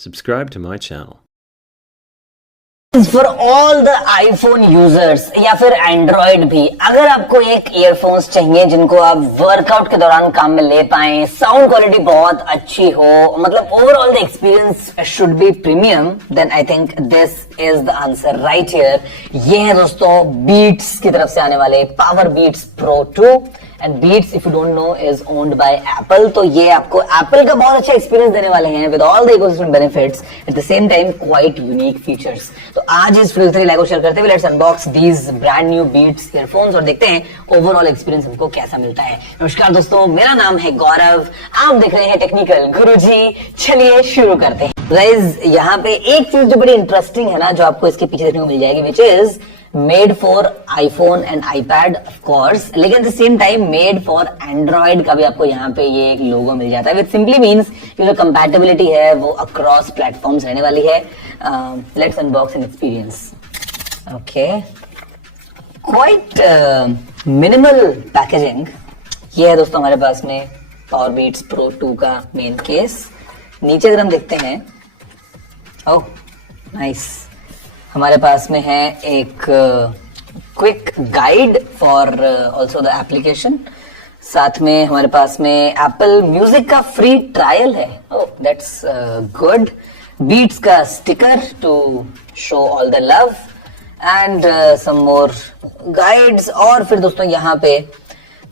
Subscribe to my channel. For all the iPhone users या फिर Android भी, अगर आपको एक ईयरफोन्स चाहिए जिनको आप वर्कआउट के दौरान काम में ले पाएं, साउंड क्वालिटी बहुत अच्छी हो, मतलब overall the experience should be premium, then I think this is the answer right here. ये है दोस्तों बीट्स की तरफ से आने वाले Powerbeats Pro 2 and Beats if you don't know is owned by Apple. तो ये आपको एप्पल का बहुत अच्छा एक्सपीरियंस देने वाले हैं with all the ecosystem benefits at the same time quite unique features. तो आज इस वीडियो लाइक और शेयर करते हुए let's unbox these brand new Beats earphones और देखते हैं ओवरऑल एक्सपीरियंस हमको कैसा मिलता है। नमस्कार दोस्तों, मेरा नाम है गौरव, आप देख रहे हैं टेक्निकल गुरुजी। चलिए शुरू करते हैं। गाइस, यहाँ पे एक चीज जो बड़ी इंटरेस्टिंग है ना, जो आपको इसके पीछे देखने को मिल जाएगी, which is made for iPhone and iPad of course, लेकिन at the same time made for Android का भी आपको यहाँ पे ये एक लोगो मिल जाता है, विच सिंपली मीन्स कि जो कंपैटिबिलिटी है वो अक्रॉस प्लेटफॉर्म्स रहने वाली है। Let's unbox and experience. Okay, quite minimal packaging. ये है दोस्तों हमारे पास में पावर बीट्स प्रो 2 का मेन केस। नीचे अगर हम देखते हैं, ओह नाइस, हमारे पास में है एक quick guide for also the application. साथ में हमारे पास में एप्पल म्यूजिक का फ्री ट्रायल है। Oh that's good. बीट्स का sticker to show all the love and some more guides. और फिर दोस्तों यहाँ पे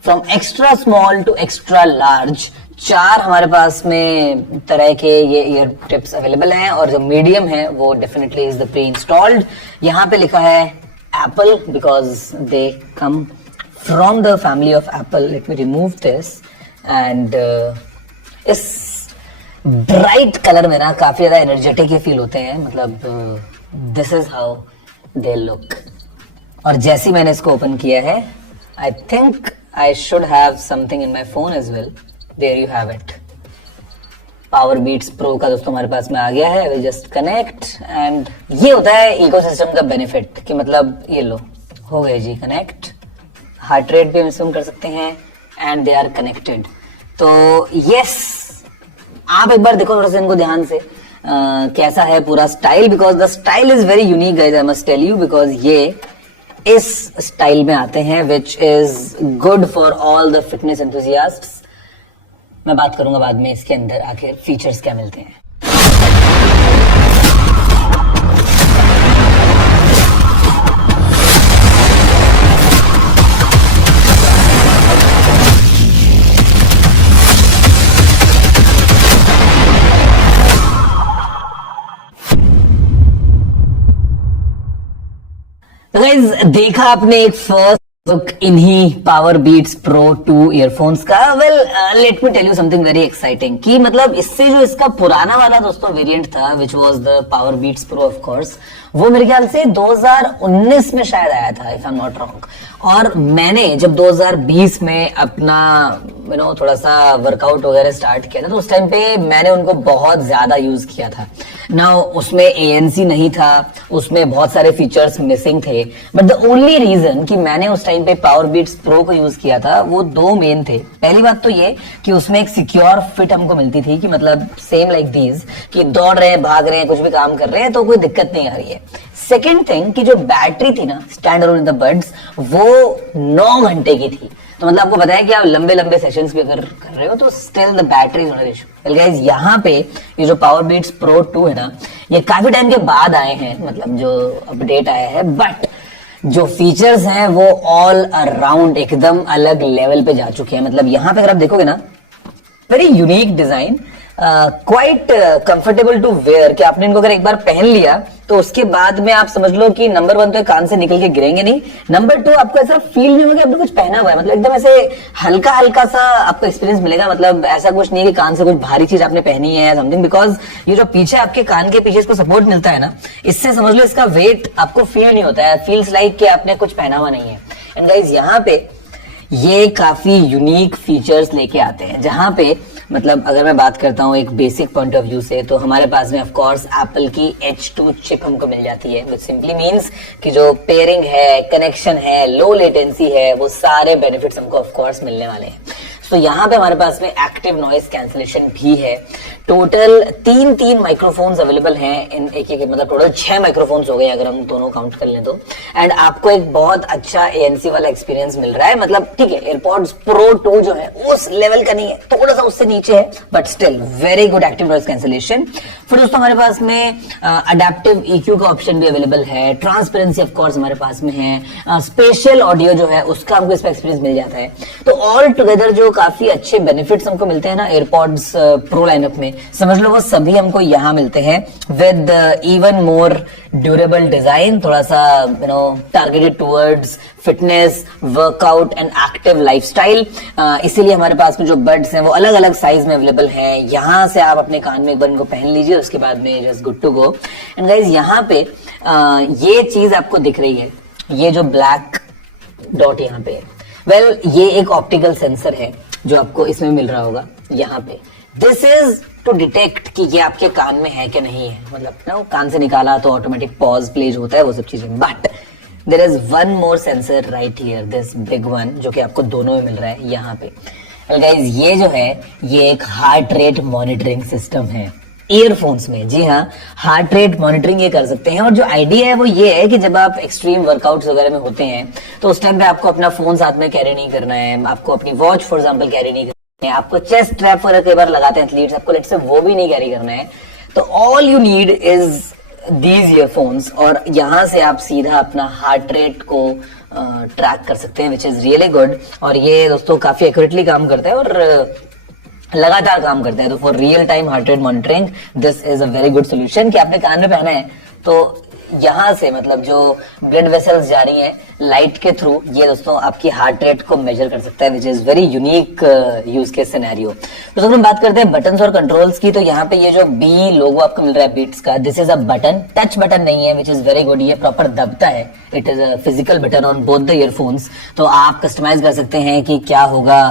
from extra small to extra large 4 हमारे पास में तरह के ये ईयर टिप्स अवेलेबल हैं, और जो मीडियम है वो definitely is the pre installed. यहाँ पे लिखा है Apple because they come from the family of Apple. Let me remove this and इस ब्राइट कलर में ना काफी ज्यादा एनर्जेटिक ये फील होते हैं, मतलब this is how they look. और जैसे मैंने इसको ओपन किया है, I think I should have something in my phone as well. There you have it. Power Beats Pro का दोस्तों हमारे पास में आ गया है। We'll just connect and ये होता है इकोसिस्टम का बेनिफिट कि मतलब ये लो हो गए जी कनेक्ट। हार्ट रेट भी हम कर सकते हैं एंड दे आर कनेक्टेड। तो यस, आप एक बार देखो थोड़ा सा इनको ध्यान से कैसा है पूरा style, because the style is very unique guys, I must tell you, because ये इस स्टाइल में आते हैं which is good for all the fitness enthusiasts. मैं बात करूंगा बाद में इसके अंदर आखिर फीचर्स क्या मिलते हैं। तो गाइस, देखा आपने एक फर्स्ट इन्हीं पावर बीट्स प्रो 2 ईयरफोन्स का। Well let me tell you something very exciting कि मतलब इससे जो इसका पुराना वाला दोस्तों वेरिएंट था which was the Powerbeats Pro of course, वो मेरे ख्याल से 2019 में शायद आया था if I am not wrong. और मैंने जब 2020 में अपना थोड़ा सा वर्कआउट वगैरह स्टार्ट किया था, तो उस टाइम पे मैंने उनको बहुत ज्यादा यूज किया था ना। उसमें ANC नहीं था, उसमें बहुत सारे फीचर्स मिसिंग थे, बट द ओनली रीजन कि मैंने उस टाइम पे पावर बीट्स प्रो को यूज किया था वो 2 मेन थे। पहली बात तो ये कि उसमें एक सिक्योर फिट हमको मिलती थी कि मतलब सेम लाइक दीज कि दौड़ रहे हैं, भाग रहे हैं, कुछ भी काम कर रहे हैं तो कोई दिक्कत नहीं आ रही है। सेकेंड थिंग कि जो बैटरी थी ना stand alone in the buds, वो 9 घंटे की थी। तो मतलब आपको पता है कि आप लंबे लंबे सेशंस भी अगर कर रहे हो तो still the battery is not an issue. Well guys, यहाँ पे ये जो पावर बीट्स प्रो 2 है ना, ये काफी टाइम के बाद आए हैं, मतलब जो अपडेट आया है, बट जो फीचर्स हैं वो ऑल अराउंड एकदम अलग लेवल पे जा चुके हैं। मतलब यहाँ पे अगर आप देखोगे ना, very unique design, quite comfortable to wear, कि आपने इनको अगर एक बार पहन लिया तो उसके बाद में आप समझ लो कि नंबर 1 तो कान से निकल के गिरेंगे नहीं, नंबर 2 आपको ऐसा फील नहीं होगा आपने कुछ पहना हुआ है, मतलब एकदम ऐसे हल्का हल्का सा आपको एक्सपीरियंस मिलेगा। मतलब ऐसा कुछ नहीं है कि कान से कुछ भारी चीज आपने पहनी है समथिंग, बिकॉज ये जो पीछे आपके कान के पीछे इसको सपोर्ट मिलता है ना, इससे समझ लो इसका वेट आपको फील नहीं होता है, फील्स लाइक कि आपने कुछ पहना हुआ नहीं है। एंड गाइस, यहाँ पे ये काफी यूनिक फीचर्स लेके आते हैं, जहां पे मतलब अगर मैं बात करता हूँ एक बेसिक पॉइंट ऑफ व्यू से, तो हमारे पास में ऑफ कोर्स एप्पल की H2 चिप हमको मिल जाती है, विच सिंपली मींस कि जो पेयरिंग है, कनेक्शन है, लो लेटेंसी है, वो सारे बेनिफिट्स हमको ऑफ कोर्स मिलने वाले हैं। तो यहाँ पे हमारे पास में एक्टिव नॉइस कैंसिलेशन भी है। टोटल तीन माइक्रोफोन्स अवेलेबल हैं इन एक मतलब टोटल 6 माइक्रोफोन्स हो गए अगर हम दोनों काउंट कर लें तो। एंड आपको एक बहुत अच्छा ANC वाला एक्सपीरियंस मिल रहा है। मतलब ठीक है, एयरपॉड्स प्रो 2 जो है उस लेवल का नहीं है, थोड़ा सा उससे नीचे है, but still very good active noise cancellation. फिर दोस्तों हमारे पास में अडेप्टिव EQ का ऑप्शन भी अवेलेबल है, ट्रांसपेरेंसी ऑफ कोर्स हमारे पास में है, स्पेशल ऑडियो जो है उसका हमको इसमें एक्सपीरियंस मिल जाता है। तो ऑल टुगेदर जो काफी अच्छे बेनिफिट्स हमको मिलते हैं ना एयरपॉड्स प्रो लाइनअप में, समझ लो वो सभी हमको यहाँ मिलते हैं with even more durable design, थोड़ा सा targeted towards fitness, workout and active lifestyle. इसीलिए हमारे पास में जो बड्स हैं वो अलग अलग साइज में अवेलेबल हैं। यहाँ से आप अपने कान में एक बार इनको पहन लीजिए, उसके बाद में just good to go. And guys यहाँ पे ये चीज आपको दिख रही है, ये जो ब्लैक डॉट यहाँ पे, वेल ये एक ऑप्टिकल सेंसर है जो आपको इसमें मिल रहा होगा यहाँ पे। दिस इज टू डिटेक्ट कि ये आपके कान में है कि नहीं है, मतलब ना कान से निकाला तो ऑटोमेटिक पॉज प्ले होता है वो सब चीजें। But there is one more sensor right here, this big one, जो कि आपको दोनों में मिल रहा है यहाँ पे। well guys, ये जो है ये एक हार्ट रेट मॉनिटरिंग सिस्टम है ईयरफोन्स में। जी हाँ, हार्ट रेट मॉनिटरिंग ये कर सकते हैं। और जो आइडिया है वो ये है कि जब आप एक्सट्रीम वर्कआउट्स वगैरह में होते हैं तो उस टाइम पे आपको अपना फोन साथ में कैरी नहीं करना है, आपको अपनी वॉच फॉर एग्जांपल कैरी नहीं करना है, आपको चेस्ट स्ट्रैप वगैरह कई बार लगाते हैं एथलीट्स, आपको लेट्स से वो भी नहीं कैरी करना है। तो all you need is these earphones, और यहाँ से आप सीधा अपना हार्ट रेट को ट्रैक कर सकते हैं, विच इज रियली गुड। और ये दोस्तों काफी एक्यूरेटली काम करता है और लगातार काम करता है। तो for real time heart rate monitoring this is a very good solution कि आपने कान में पहना है तो यहाँ से मतलब जो ब्लड वेसल्स जा रही हैं लाइट के थ्रू, ये दोस्तों आपकी हार्ट रेट को मेजर कर सकता है, विच इज very unique use case scenario. तो हम बात करते हैं बटन्स और कंट्रोल्स की, तो यहाँ पे ये जो बी लोगो आपको मिल रहा है बीट्स का, this is a button, touch button नहीं है, विच इज वेरी गुड, ये प्रॉपर दबता है, it is a physical button on both the earphones. तो आप कस्टमाइज कर सकते हैं कि क्या होगा,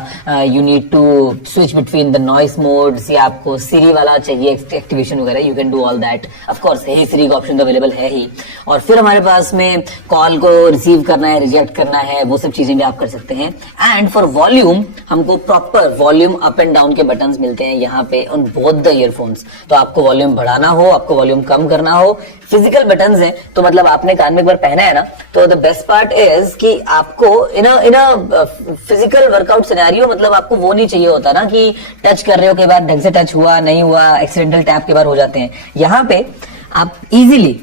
you need to switch between the noise modes, या आपको सीरी वाला चाहिए एक्टिवेशन वगैरह, you can do all that. Of course hey Siri का ऑप्शन तो अवेलेबल है ही। और फिर हमारे पास में कॉल को रिसीव करना है, रिजेक्ट करना है, वो सब चीजें भी आप कर सकते हैं। एंड फॉर वॉल्यूम हमको proper volume up and down के बटन्स मिलते हैं यहाँ पे ऑन बोथ द ईयरफोन्स। तो आपको वॉल्यूम बढ़ाना हो, आपको वॉल्यूम कम करना हो, फिजिकल बटन्स हैं, तो मतलब आपने कान में एक बार पहना है ना, तो द बेस्ट पार्ट इज कि आपको इन अ फिजिकल वर्कआउट सिनेरियो, मतलब आपको वो नहीं चाहिए होता ना कि टच कर रहे हो, कई बार ढंग से टच हुआ नहीं हुआ, एक्सीडेंटल टैप के बार हो जाते हैं। यहाँ पे आप इजीली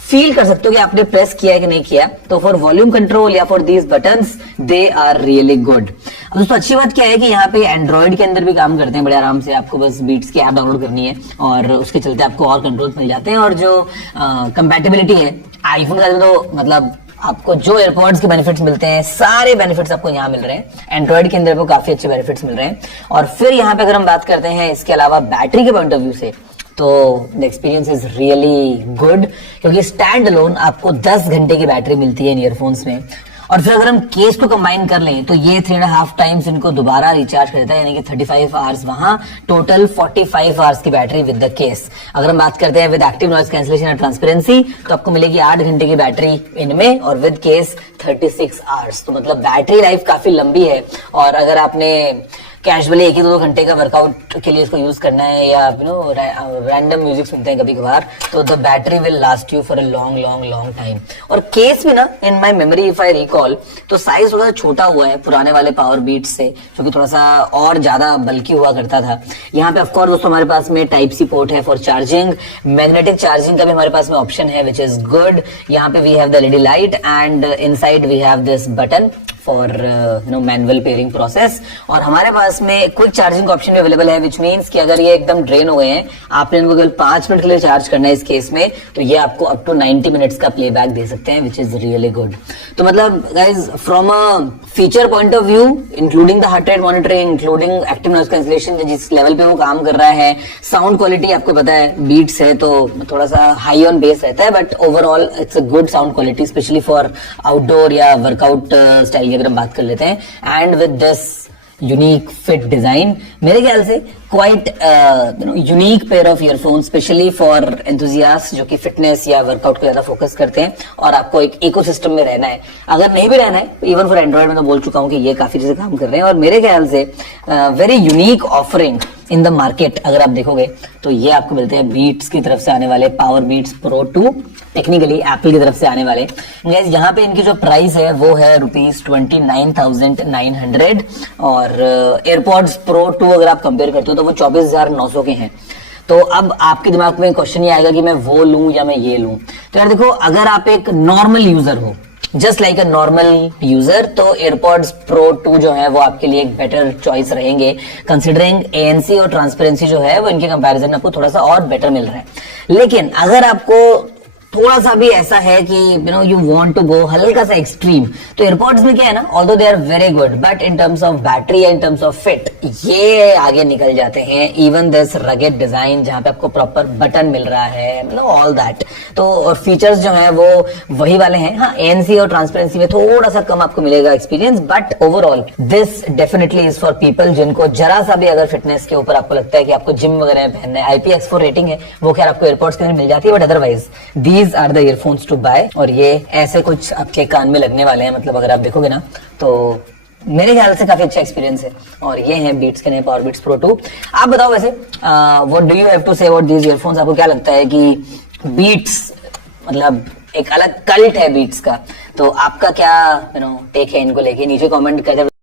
फील कर सकते हो कि आपने प्रेस किया है कि नहीं किया। तो फॉर वॉल्यूम कंट्रोल या for these buttons they are really good. अब दोस्तों अच्छी बात क्या है कि यहाँ पे एंड्रॉइड के अंदर भी काम करते हैं बड़े आराम से, आपको बस बीट्स की ऐप डाउनलोड करनी है और उसके चलते आपको और कंट्रोल्स मिल जाते हैं। और जो कंपैटिबिलिटी है आईफोन का, तो मतलब आपको जो एयरपॉड्स के बेनिफिट्स मिलते हैं सारे बेनिफिट्स आपको यहाँ मिल रहे हैं, एंड्रॉइड के अंदर को काफी अच्छे बेनिफिट्स मिल रहे हैं। और फिर यहाँ पे अगर हम बात करते हैं इसके अलावा बैटरी के पॉइंट ऑफ व्यू से, तो the experience is really good, क्योंकि स्टैंड अलोन आपको 10 घंटे की बैटरी मिलती है इन ईयरफोन्स में। और फिर अगर हम केस को कंबाइन कर लें तो ये 3.5 टाइम्स इनको दोबारा रिचार्ज कर देता है, यानी कि 35 आवर्स वहां, टोटल 45 आवर्स की बैटरी विद द केस। अगर हम बात करते हैं with active noise cancellation and transparency, तो आपको मिलेगी 8 घंटे की बैटरी इनमें, और विद केस 36 आवर्स। तो मतलब बैटरी लाइफ काफी लंबी है। और अगर आपने कैजुअली 1-2 घंटे का वर्कआउट के लिए इसको यूज करना है, या रैंडम म्यूजिक सुनते हैं कभी कभार, तो the battery will last you for a long long long time. और केस भी ना, in my memory if I recall, तो साइज थोड़ा सा छोटा हुआ है पुराने वाले पावर बीट्स से, जो कि थोड़ा सा और ज्यादा बल्कि हुआ करता था। यहाँ पे ऑफकोर्स दोस्तों हमारे पास में टाइप सी पोर्ट है फॉर चार्जिंग, मैग्नेटिक चार्जिंग का भी हमारे पास में ऑप्शन है, विच इज गुड। यहाँ पे we have the LED light and inside we have this button for manual pairing process. और हमारे पास में क्विक चार्जिंग ऑप्शन भी अवेलेबल है, विच मीन्स कि अगर ये एकदम ड्रेन हो गए हैं, आपने इनको केवल 5 मिनट के लिए चार्ज करना है इस केस में, तो ये आपको अप टू 90 मिनट्स का प्लेबैक दे सकते हैं, विच इज रियली गुड। तो मतलब guys from a feature point of view, including the heart rate monitoring, including active noise cancellation, जिस लेवल पे वो काम कर रहा है, साउंड क्वालिटी आपको पता है बीट्स है तो थोड़ा सा हाई ऑन बेस रहता है, but overall it's a good sound quality, specially for outdoor या वर्कआउट स्टाइल की अगर हम बात कर लेते हैं। And with this unique fit design, मेरे ख्याल से quite unique pair of earphone specially for enthusiast जो कि फिटनेस या वर्कआउट को ज्यादा फोकस करते हैं और आपको एक इकोसिस्टम में रहना है। अगर नहीं भी रहना है, इवन फॉर एंड्रॉइड में तो बोल चुका हूं कि ये काफी चीजें काम कर रहे हैं और मेरे ख्याल से very unique offering in the market अगर आप देखोगे तो ये आपको मिलते हैं बीट्स की तरफ से आने वाले Powerbeats Pro 2, technically Apple की तरफ से आने वाले। गाइस यहाँ पे इनकी जो प्राइस है वो है ₹29,900 और एयरपॉड्स प्रो 2 अगर आप कंपेयर करते हो तो वो 24,900 के हैं। तो अब आपके दिमाग में क्वेश्चन ये आएगा कि मैं वो लूं या मैं ये लूं। तो यार देखो, अगर आप एक नॉर्मल यूजर हो, just like a normal user, तो एयरपॉड्स प्रो 2 जो है वो आपके लिए एक बेटर चॉइस रहेंगे, कंसिडरिंग एएनसी और ट्रांसपेरेंसी जो है वो इनके कंपैरिजन में आपको थोड़ा सा और बेटर मिल रहा है। लेकिन अगर आपको थोड़ा सा भी ऐसा है कि यू वांट टू गो हल्का सा एक्सट्रीम, तो एयरपॉड्स में क्या है ना, although they are very good but in terms of battery या इन टर्म्स ऑफ फिट ये आगे निकल जाते हैं। इवन दिस रगेड डिजाइन जहां पे आपको प्रॉपर बटन मिल रहा है, ऑल दैट, तो और फीचर्स जो है वो वही वाले हैं। हाँ, एएनसी और ट्रांसपेरेंसी में थोड़ा सा कम आपको मिलेगा experience, but overall this definitely is for people जिनको जरा सा भी अगर फिटनेस के ऊपर आपको लगता है कि आपको जिम वगैरह पहनना है। IPX4 रेटिंग है वो खैर आपको एयरपॉड्स के अंदर मिल जाती है, but otherwise these are the earphones to buy. और ये ऐसे कुछ आपके कान में लगने वाले हैं, मतलब अगर आप देखोगे ना तो मेरे ख्याल से काफी अच्छा एक्सपीरियंस है। और ये हैं बीट्स के नए पावर बीट्स प्रो 2। आप बताओ वैसे what do you have to say about these earphones? आपको क्या लगता है कि बीट्स मतलब एक अलग कल्ट है बीट्स का, तो आपका क्या टेक है इनको लेके? नीचे कमेंट करके